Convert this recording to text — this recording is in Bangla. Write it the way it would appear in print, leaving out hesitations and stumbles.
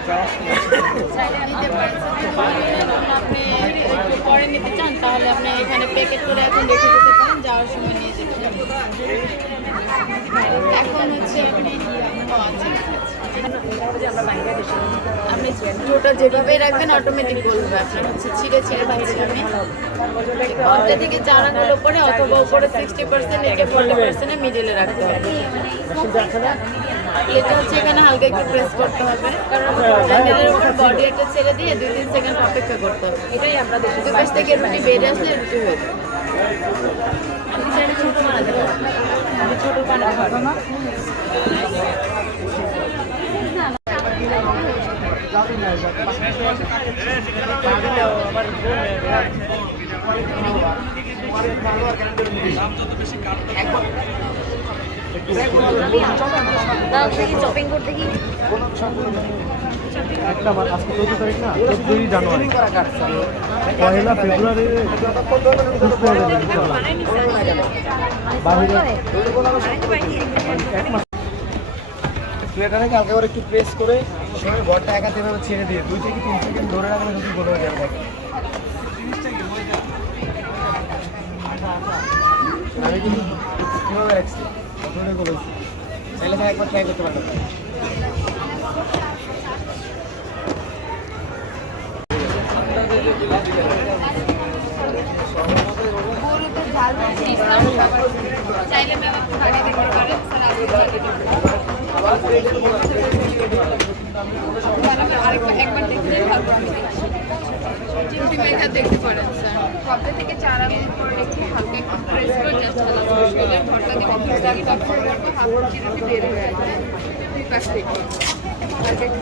নিতে পারেন। আপনি একটু পরে নিতে চান তাহলে আপনি এখানে প্যাকেট করে এখন রেখে দিতে পারেন, যাওয়ার সময় নিয়ে যেতে পারেন। এখন হচ্ছে আপনি আপনি টোটাল যেভাবেই রাখবেন অটোমেটিক বলবে। আপনার হচ্ছে ছিঁড়ে ছিঁড়ে দিচ্ছি আমি। অর্ধেক থেকে চারাগুলো পরে অথবা উপরে 60% নিচে 40% মিডিলে রাখতে হবে। এটা হচ্ছে এখানে হালকা একটু প্রেস করতে হবে, কারণ প্যানেলের উপর বডি একটা ছেড়ে দিয়ে 2-3 সেকেন্ড অপেক্ষা করতে হবে। এটাই আমরা দুই পাশ থেকে রুটি বেরিয়ে আসলে রুটি হয়ে যাবে। ছোট বানাতে পারবো, আমি ছোট বানাতে পারবো না। শপিং করতে কি একটা আজকে 14 তারিখ না, 14 জানুয়ারি, 1 ফেব্রুয়ারি প্লেটাটাকে হালকা করে একটু প্রেস করে সময় ঘরটা একা যেভাবে ছেড়ে দিয়ে 2 থেকে 3 সেকেন্ড ধরে রাখলে যদি গোল হয়ে যাবে। আমি কিন্তু কীভাবে রাখছি কতটা বলেছি, চাইলে তো একবার ট্রাই করতে পারতাম। চাইলে ম্যাম আপনি বানিয়ে দেখতে পারেন। একবার দেখতে চিমটি মেঘা দেখতে পারেন স্যার। কবে থেকে চারাগুলো পরে একটু হালকা একটু প্রেস করে জাস্ট হালকা করে ভরটা দিয়ে ভিজারি তারপর হাফ চিরুটি বের হয়ে আসবে দুই পাশ থেকে। হালকা একটু